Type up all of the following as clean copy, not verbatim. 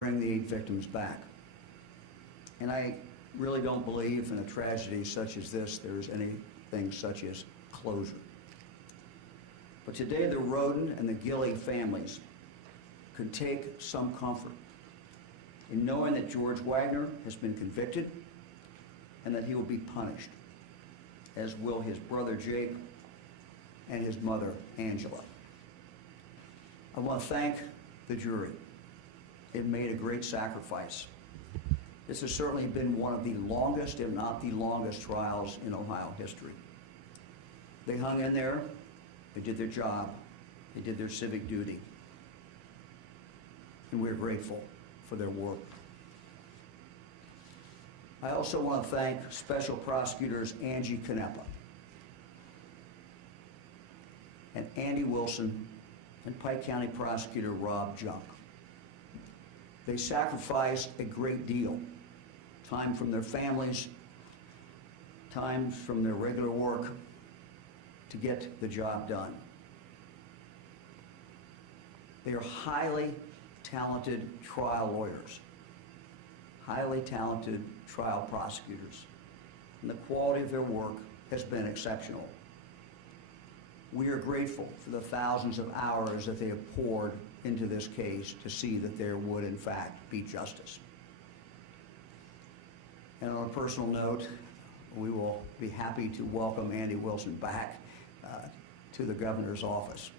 bring the 8 victims back. And I really don't believe in a tragedy such as this there's anything such as closure. But today the Rhoden and the Gilley families could take some comfort in knowing that George Wagner has been convicted and that he will be punished, as will his brother Jake and his mother Angela. I want to thank the jury. It made a great sacrifice. This has certainly been one of the longest, if not the longest, trials in Ohio history. They hung in there, they did their job, they did their civic duty, and we're grateful for their work. I also want to thank Special Prosecutors Angie Canepa and Andy Wilson and Pike County Prosecutor Rob Junk. They sacrificed a great deal, time from their families, time from their regular work to get the job done. They are highly talented trial lawyers, highly talented trial prosecutors, and the quality of their work has been exceptional. We are grateful for the thousands of hours that they have poured into this case to see that there would, in fact, be justice. And on a personal note, we will be happy to welcome Andy Wilson back to the governor's office.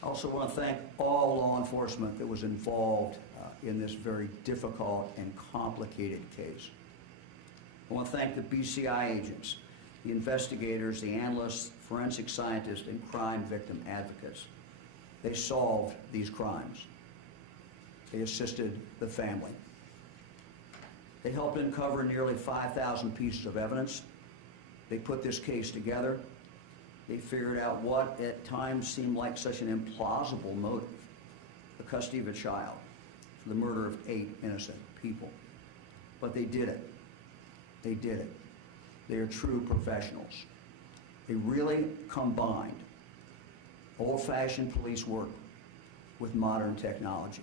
I also want to thank all law enforcement that was involved in this very difficult and complicated case. I want to thank the BCI agents, the investigators, the analysts, forensic scientists, and crime victim advocates. They solved these crimes. They assisted the family. They helped uncover nearly 5,000 pieces of evidence. They put this case together. They figured out what at times seemed like such an implausible motive, the custody of a child for the murder of 8 innocent people. But they did it. They did it. They are true professionals. They really combined old-fashioned police work with modern technology,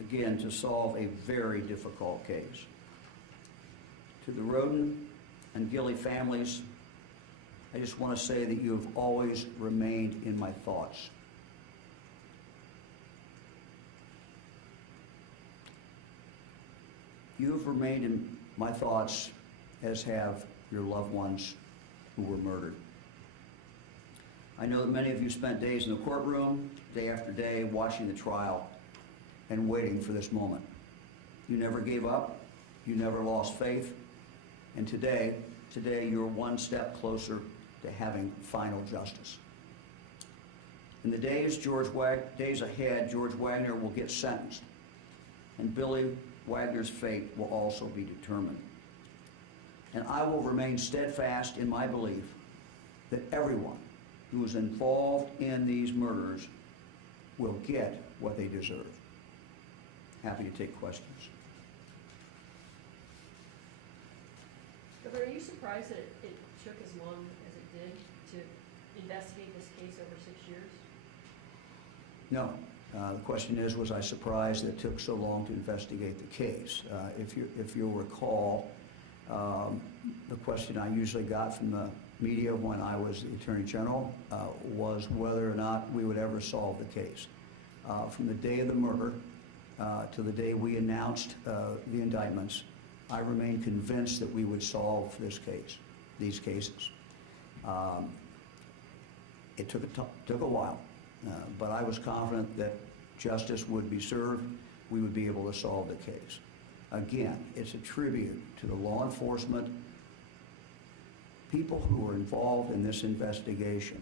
again, to solve a very difficult case. To the Rhoden and Gilley families, I just want to say that you have always remained in my thoughts. You have remained in my thoughts, as have your loved ones who were murdered. I know that many of you spent days in the courtroom, day after day, watching the trial and waiting for this moment. You never gave up, you never lost faith, and today you're one step closer to having final justice. In the days ahead, George Wagner will get sentenced, and Billy Wagner's fate will also be determined. And I will remain steadfast in my belief that everyone who was involved in these murders will get what they deserve. Happy to take questions. Governor, are you surprised that it took as long as it did to investigate this case over 6 years? No. The question is, was I surprised that it took so long to investigate the case? If you'll recall, the question I usually got from the media when I was the Attorney General was whether or not we would ever solve the case. From the day of the murder to the day we announced the indictments, I remained convinced that we would solve these cases. It took a while, but I was confident that justice would be served, we would be able to solve the case. Again, it's a tribute to the law enforcement people who were involved in this investigation.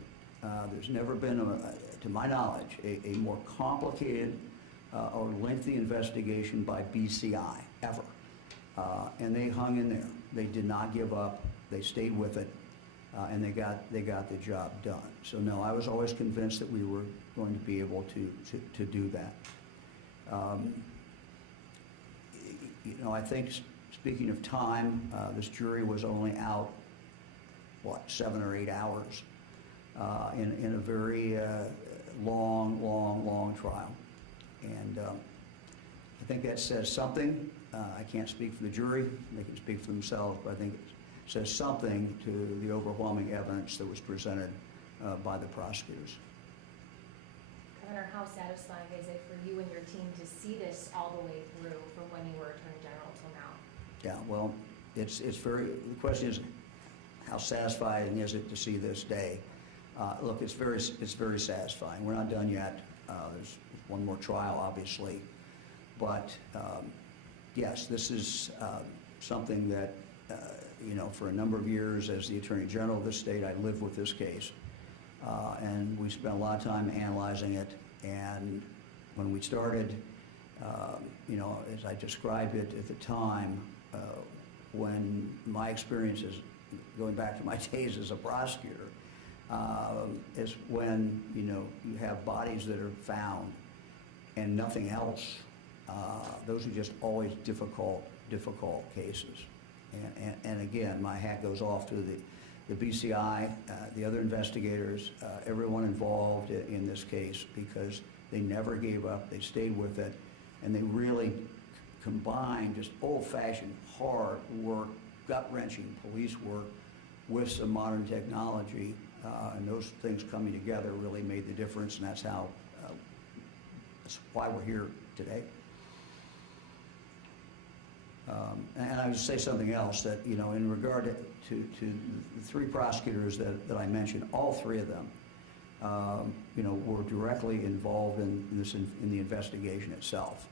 There's never been, to my knowledge, a more complicated or lengthy investigation by BCI, ever. And they hung in there. They did not give up. They stayed with it, and they got the job done. So no, I was always convinced that we were going to be able to do that. You know, I think, speaking of time, this jury was only out, 7 or 8 hours in a very long, long, long trial. And I think that says something. I can't speak for the jury. They can speak for themselves, but I think it says something to the overwhelming evidence that was presented by the prosecutors. Governor, how satisfying is it for you and your team to see this all the way through from when you were Attorney General till now? Yeah, well, it's very, the question is, how satisfying is it to see this day? Look, it's very satisfying. We're not done yet. There's one more trial, obviously. But yes, this is something that, you know, for a number of years as the Attorney General of this state, I lived with this case. And we spent a lot of time analyzing it. And when we started, you know, as I described it at the time, when my experiences, going back to my days as a prosecutor, is when, you know, you have bodies that are found and nothing else. Those are just always difficult cases. And again, my hat goes off to the BCI, the other investigators, everyone involved in this case, because they never gave up, they stayed with it, and they really combined just old-fashioned hard work, gut-wrenching police work with some modern technology, and those things coming together really made the difference, and that's why we're here today. And I would say something else, that, you know, in regard to the three prosecutors that I mentioned, all three of them, you know, were directly involved in the investigation itself.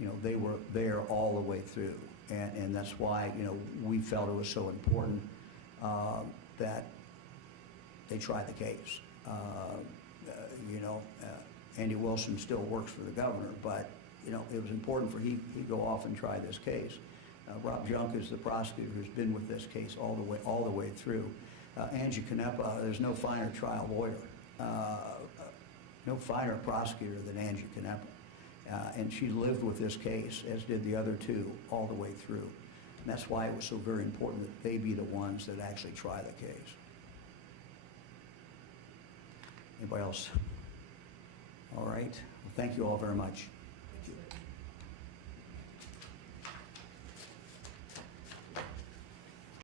You know, they were there all the way through, and that's why, you know, we felt it was so important that they try the case. You know, Andy Wilson still works for the governor, but you know, it was important for he go off and try this case. Rob Junk is the prosecutor who's been with this case all the way through. Angie Canepa, there's no finer trial lawyer, no finer prosecutor than Angie Canepa, and she lived with this case, as did the other two, all the way through. And that's why it was so very important that they be the ones that actually try the case. Anybody else? All right. Well, thank you all very much. Thank you.